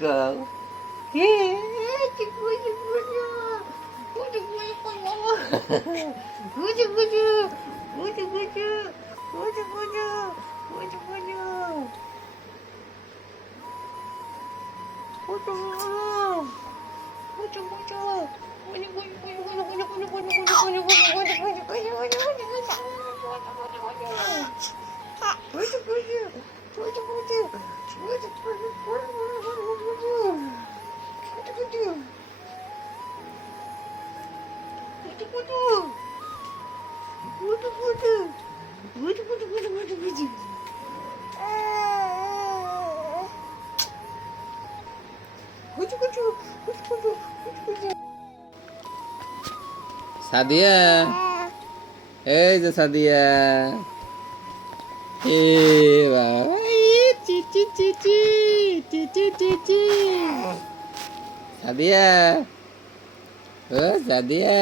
Go. Yeah, chibuya, chibuya. Buya, buya, buya. Buya, buya. Buya, buya. Buya, buya. Buya, buya. Buya, buya. Buya, buya. Buya, buya. Buya, buya. Buya, buya. Buya, buya. Buya, buya. Sadia. এই যে সাদিয়া। এ বাবা। চি চি চি চি চি চি। সাদিয়া ও সাদিয়া